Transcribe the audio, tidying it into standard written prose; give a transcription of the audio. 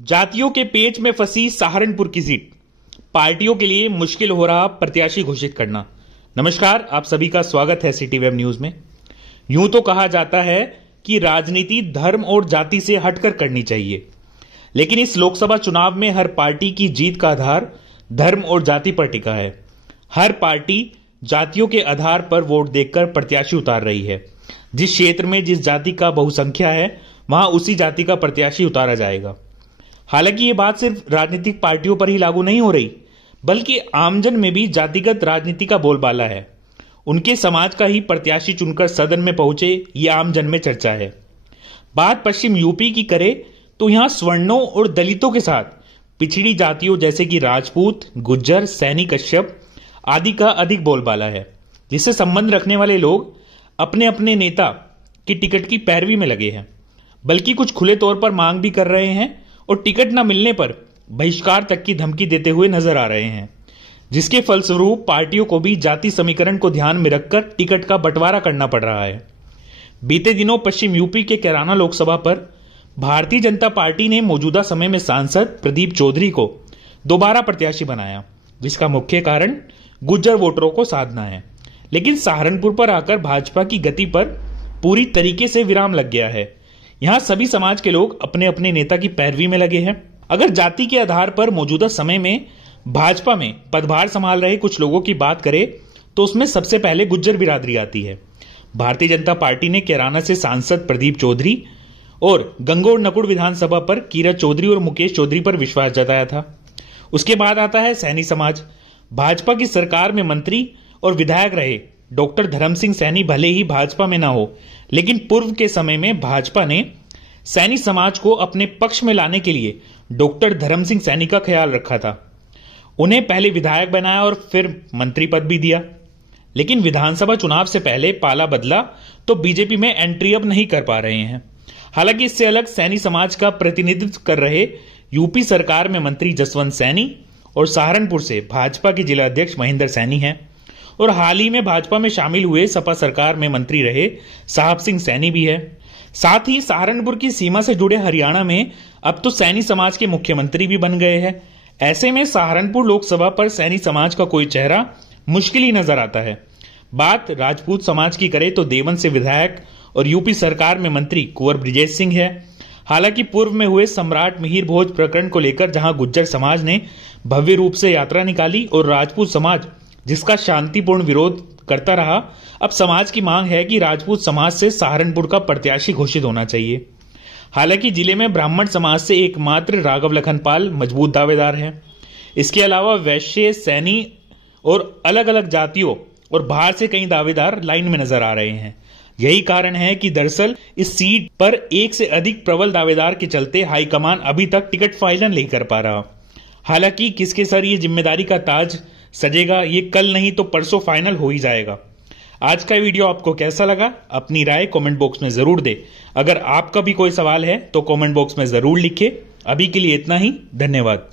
जातियों के पेच में फंसी सहारनपुर की सीट, पार्टियों के लिए मुश्किल हो रहा प्रत्याशी घोषित करना। नमस्कार, आप सभी का स्वागत है सिटी वेब न्यूज में। यूं तो कहा जाता है कि राजनीति धर्म और जाति से हटकर करनी चाहिए, लेकिन इस लोकसभा चुनाव में हर पार्टी की जीत का आधार धर्म और जाति पर टिका है। हर पार्टी जातियों के आधार पर वोट देकर प्रत्याशी उतार रही है। जिस क्षेत्र में जिस जाति का बहुसंख्या है, वहां उसी जाति का प्रत्याशी उतारा जाएगा। हालांकि ये बात सिर्फ राजनीतिक पार्टियों पर ही लागू नहीं हो रही, बल्कि आमजन में भी जातिगत राजनीति का बोलबाला है। उनके समाज का ही प्रत्याशी चुनकर सदन में पहुंचे, ये आमजन में चर्चा है। बात पश्चिम यूपी की करे तो यहां सवर्णों और दलितों के साथ पिछड़ी जातियों जैसे कि राजपूत, गुज्जर, सैनी, कश्यप आदि का अधिक बोलबाला है, जिससे संबंध रखने वाले लोग अपने अपने नेता की टिकट की पैरवी में लगे हैं, बल्कि कुछ खुले तौर पर मांग भी कर रहे हैं और टिकट न मिलने पर बहिष्कार तक की धमकी देते हुए नजर आ रहे हैं, जिसके फलस्वरूप पार्टियों को भी जाति समीकरण को ध्यान में रखकर टिकट का बंटवारा करना पड़ रहा है। बीते दिनों पश्चिम यूपी के कैराना लोकसभा पर भारतीय जनता पार्टी ने मौजूदा समय में सांसद प्रदीप चौधरी को दोबारा प्रत्याशी बनाया, जिसका मुख्य कारण गुज्जर वोटरों को साधना है। लेकिन सहारनपुर पर आकर भाजपा की गति पर पूरी तरीके से विराम लग गया है। यहां सभी समाज के लोग अपने अपने नेता की पैरवी में लगे हैं। अगर जाति के आधार पर मौजूदा समय में भाजपा में पदभार संभाल रहे कुछ लोगों की बात करें तो उसमें सबसे पहले गुज्जर बिरादरी आती है। भारतीय जनता पार्टी ने कैराना से सांसद प्रदीप चौधरी और गंगोर नकुड़ विधानसभा पर कीरत चौधरी और मुकेश चौधरी पर विश्वास जताया था। उसके बाद आता है सैनी समाज। भाजपा की सरकार में मंत्री और विधायक रहे डॉक्टर धर्म सिंह सैनी भले ही भाजपा में न हो, लेकिन पूर्व के समय में भाजपा ने सैनी समाज को अपने पक्ष में लाने के लिए डॉक्टर धर्म सिंह सैनी का ख्याल रखा था। उन्हें पहले विधायक बनाया और फिर मंत्री पद भी दिया। लेकिन विधानसभा चुनाव से पहले पाला बदला तो बीजेपी में एंट्री अब नहीं कर पा रहे हैं। हालांकि इससे अलग सैनी समाज का प्रतिनिधित्व कर रहे यूपी सरकार में मंत्री जसवंत सैनी और सहारनपुर से भाजपा के जिला अध्यक्ष महेंद्र सैनी हैं, और हाल ही में भाजपा में शामिल हुए सपा सरकार में मंत्री रहे साहब सिंह सैनी भी है। साथ ही सहारनपुर की सीमा से जुड़े हरियाणा में अब तो सैनी समाज के मुख्यमंत्री भी बन गए हैं। ऐसे में सहारनपुर लोकसभा पर सैनी समाज का कोई चेहरा मुश्किल ही नजर आता है। बात राजपूत समाज की करें तो देवंत से विधायक और यूपी सरकार में मंत्री कुंवर ब्रिजेश सिंह है। हालांकि पूर्व में हुए सम्राट मिहिर भोज प्रकरण को लेकर जहां गुज्जर समाज ने भव्य रूप से यात्रा निकाली और राजपूत समाज जिसका शांतिपूर्ण विरोध करता रहा, अब समाज की मांग है कि राजपूत समाज से सहारनपुर का प्रत्याशी घोषित होना चाहिए। हालांकि जिले में ब्राह्मण समाज से एकमात्र राघव लखनपाल मजबूत दावेदार हैं। इसके अलावा वैश्य, सैनी और अलग अलग जातियों और बाहर से कई दावेदार लाइन में नजर आ रहे हैं। यही कारण है कि दरअसल इस सीट पर एक से अधिक प्रबल दावेदार के चलते हाईकमान अभी तक टिकट फाइनल नहीं कर पा रहा। हालांकि किसके सर ये जिम्मेदारी का ताज सजेगा, ये कल नहीं तो परसों फाइनल हो ही जाएगा। आज का वीडियो आपको कैसा लगा, अपनी राय कमेंट बॉक्स में जरूर दे। अगर आपका भी कोई सवाल है तो कमेंट बॉक्स में जरूर लिखिए। अभी के लिए इतना ही, धन्यवाद।